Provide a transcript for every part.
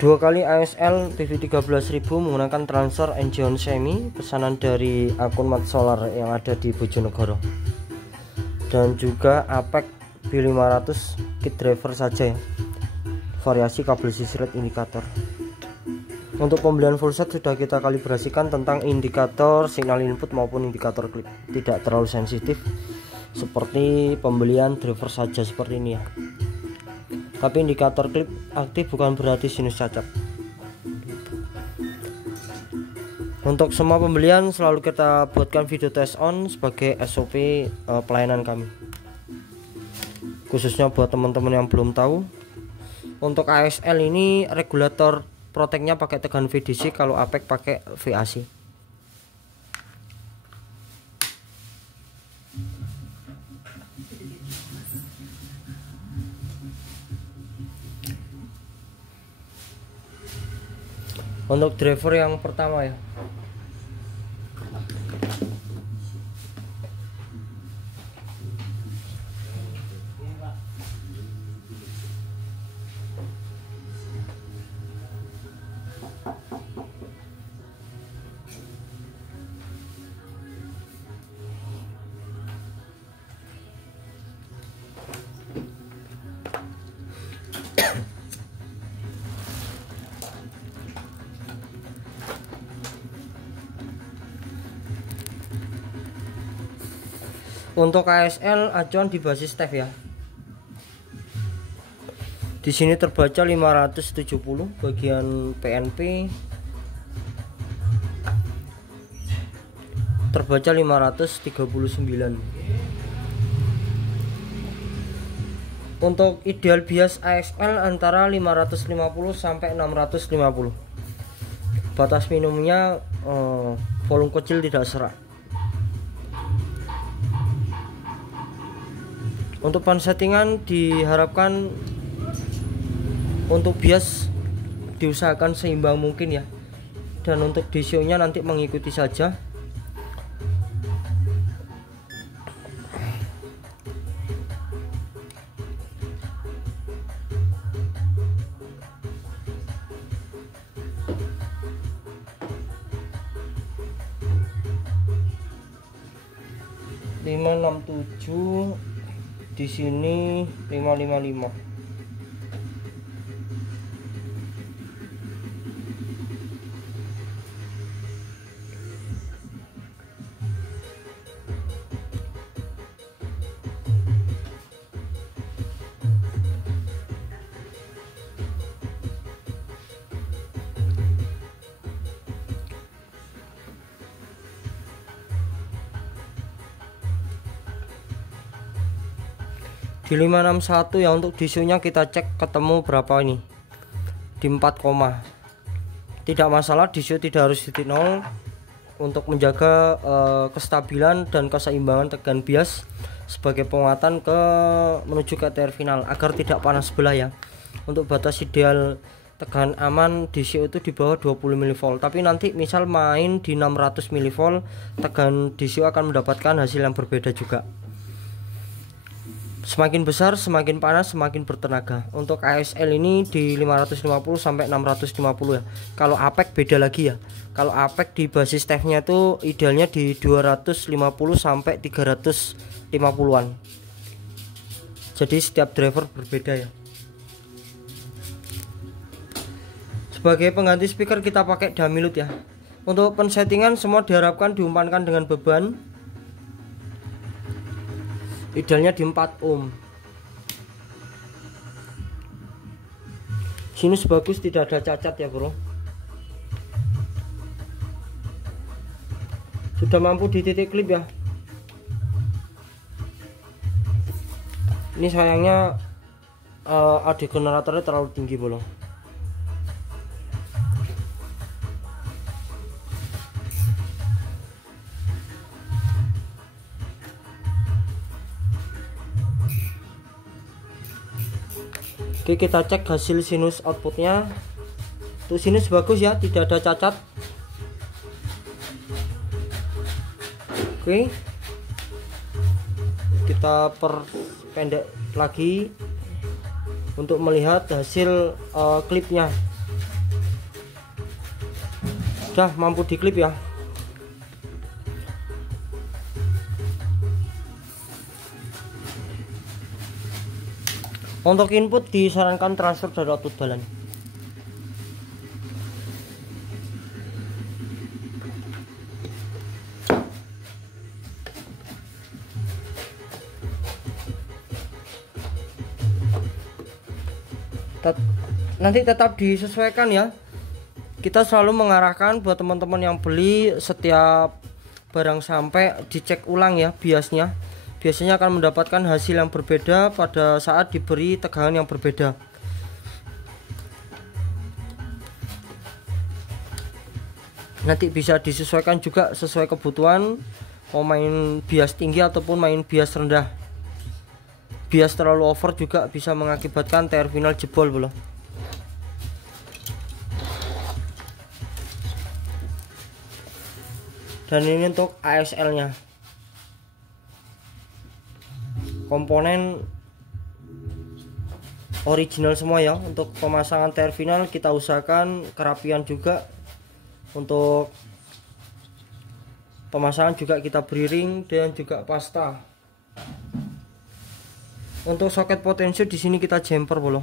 Dua kali ASL TV 13.000 menggunakan transfer Enjoon Semi, pesanan dari akun Mat Solar yang ada di Bojonegoro. Dan juga APEC B500 kit driver saja ya, variasi kabel sisir indikator. Untuk pembelian full set sudah kita kalibrasikan tentang indikator signal input maupun indikator klip, tidak terlalu sensitif seperti pembelian driver saja seperti ini ya. Tapi indikator klip aktif bukan berarti sinus cacat. Untuk semua pembelian selalu kita buatkan video test on sebagai SOP pelayanan kami. Khususnya buat teman-teman yang belum tahu, untuk ASL ini regulator proteknya pakai tegangan VDC, kalau APEC pakai VAC. Untuk driver yang pertama ya, untuk ASL acuan di basis TEF ya. Di sini terbaca 570 bagian PNP, terbaca 539. Untuk ideal bias ASL antara 550 sampai 650. Batas minimumnya volume kecil tidak serak. Untuk pan settingan diharapkan untuk bias diusahakan seimbang mungkin ya. Dan untuk DCO nya nanti mengikuti saja. (567) di sini 555. Di 561 ya, untuk DCO nya kita cek ketemu berapa ini, di 4, tidak masalah, DCO tidak harus di titik 0 untuk menjaga kestabilan dan keseimbangan tegangan bias sebagai penguatan menuju ke TR final agar tidak panas sebelah ya. Untuk batas ideal tegangan aman DCO itu di bawah 20 mV, tapi nanti misal main di 600 mV, tegangan DCO akan mendapatkan hasil yang berbeda juga. Semakin besar semakin panas semakin bertenaga. Untuk ASL ini di 550 sampai 650 ya. Kalau APEC beda lagi ya. Kalau APEC di basis TEF-nya itu idealnya di 250 sampai 350-an. Jadi setiap driver berbeda ya. Sebagai pengganti speaker kita pakai Damilut ya. Untuk pensettingan semua diharapkan diumpankan dengan beban. Idealnya di 4 ohm. Sinus bagus, tidak ada cacat ya bro. Sudah mampu di titik klip ya. Ini sayangnya AD generatornya terlalu tinggi bro. Oke, kita cek hasil sinus outputnya. Tuh, sinus bagus ya, tidak ada cacat. Oke, kita perpendek lagi untuk melihat hasil klipnya. Udah mampu diklip ya. Untuk input disarankan transfer dari output balan. Nanti tetap disesuaikan ya. Kita selalu mengarahkan buat teman-teman yang beli, setiap barang sampai dicek ulang ya biasnya. Biasanya akan mendapatkan hasil yang berbeda pada saat diberi tegangan yang berbeda. Nanti bisa disesuaikan juga sesuai kebutuhan, mau main bias tinggi ataupun main bias rendah. Bias terlalu over juga bisa mengakibatkan TR final jebol belum. Dan ini untuk ASL nya, komponen original semua ya. Untuk pemasangan TR final kita usahakan kerapian juga. Untuk pemasangan juga kita beri ring dan juga pasta. Untuk soket potensio di sini kita jumper belum.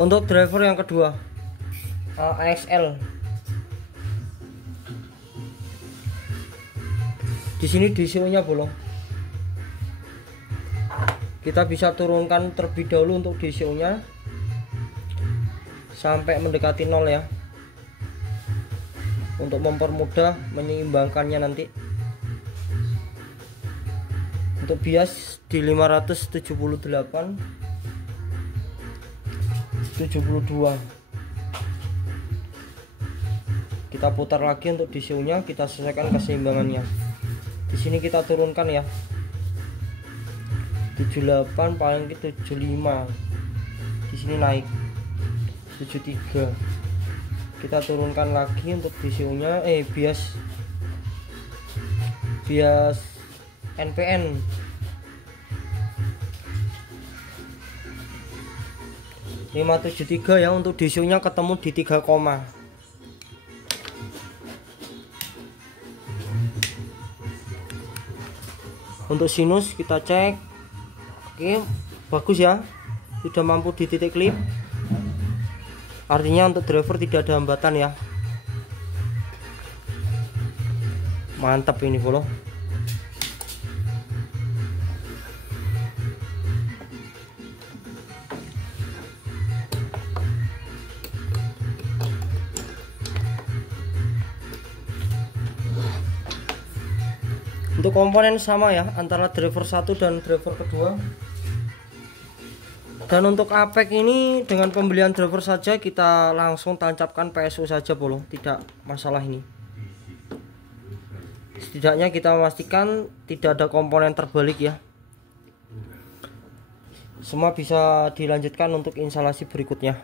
Untuk driver yang kedua AXL, di sini DCO-nya bolong. Kita bisa turunkan terlebih dahulu untuk DCO-nya sampai mendekati 0 ya, untuk mempermudah menyeimbangkannya nanti. Untuk bias di 578 72. Kita putar lagi untuk DCO-nya, kita sesuaikan keseimbangannya. Di sini kita turunkan ya. 78 paling ke 75. Di sini naik 73. Kita turunkan lagi untuk DCO-nya, bias NPN. Rp 573 ya. Untuk DCO-nya ketemu di 3 koma. Untuk sinus kita cek. Oke, bagus ya. Sudah mampu di titik klip. Artinya untuk driver tidak ada hambatan ya. Mantap ini bro. Untuk komponen sama ya antara driver 1 dan driver kedua. Dan untuk APEC ini dengan pembelian driver saja kita langsung tancapkan PSU saja bro, tidak masalah ini. Setidaknya kita memastikan tidak ada komponen terbalik ya. Semua bisa dilanjutkan untuk instalasi berikutnya.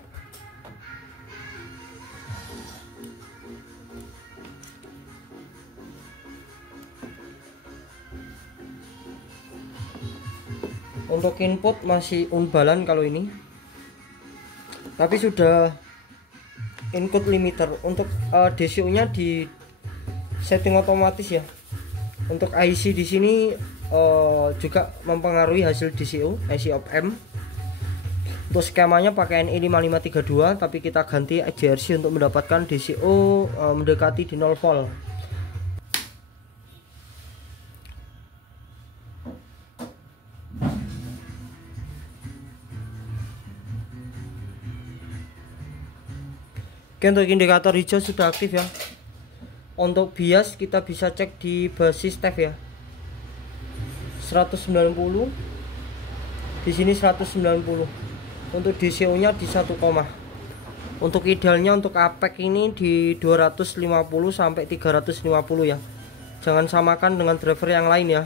Untuk input masih unbalan kalau ini, tapi sudah input limiter. Untuk DCO nya di setting otomatis ya. Untuk IC di sini juga mempengaruhi hasil DCO, IC op amp. Untuk skemanya pakai NI 5532, tapi kita ganti JRC untuk mendapatkan DCO mendekati di 0 volt. Oke, untuk indikator hijau sudah aktif ya. Untuk bias kita bisa cek di basis step ya. 190. Di sini 190. Untuk DCO nya di 1, untuk idealnya untuk APEC ini di 250 sampai 350 ya. Jangan samakan dengan driver yang lain ya.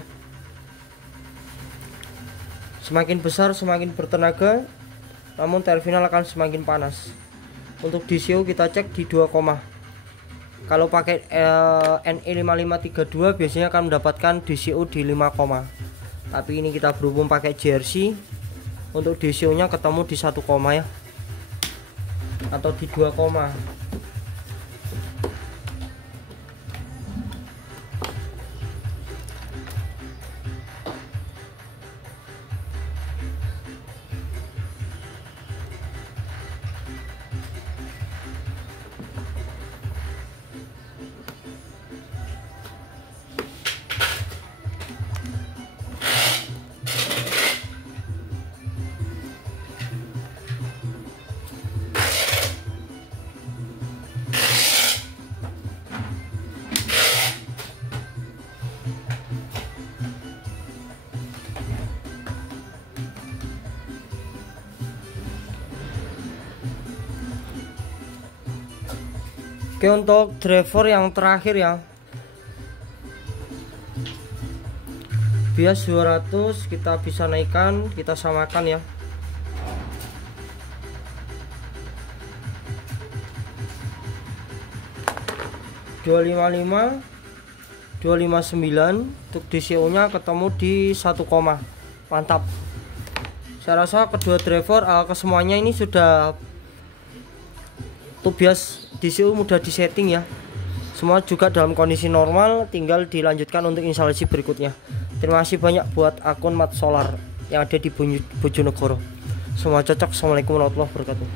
Semakin besar semakin bertenaga, namun terminal akan semakin panas. Untuk DCO kita cek di 2, kalau pakai NE5532 biasanya akan mendapatkan DCO di 5, tapi ini kita berhubung pakai JRC, untuk DCO nya ketemu di 1, ya, atau di 2, Oke, untuk driver yang terakhir ya, bias 200 kita bisa naikkan, kita samakan ya. (255, 259) untuk DCO nya ketemu di 1, mantap. Saya rasa kedua driver kesemuanya ini sudah bias DCO mudah disetting ya. Semua juga dalam kondisi normal, tinggal dilanjutkan untuk instalasi berikutnya. Terima kasih banyak buat akun Mat Solar yang ada di Bojonegoro. Semua cocok. Assalamualaikum warahmatullahi wabarakatuh.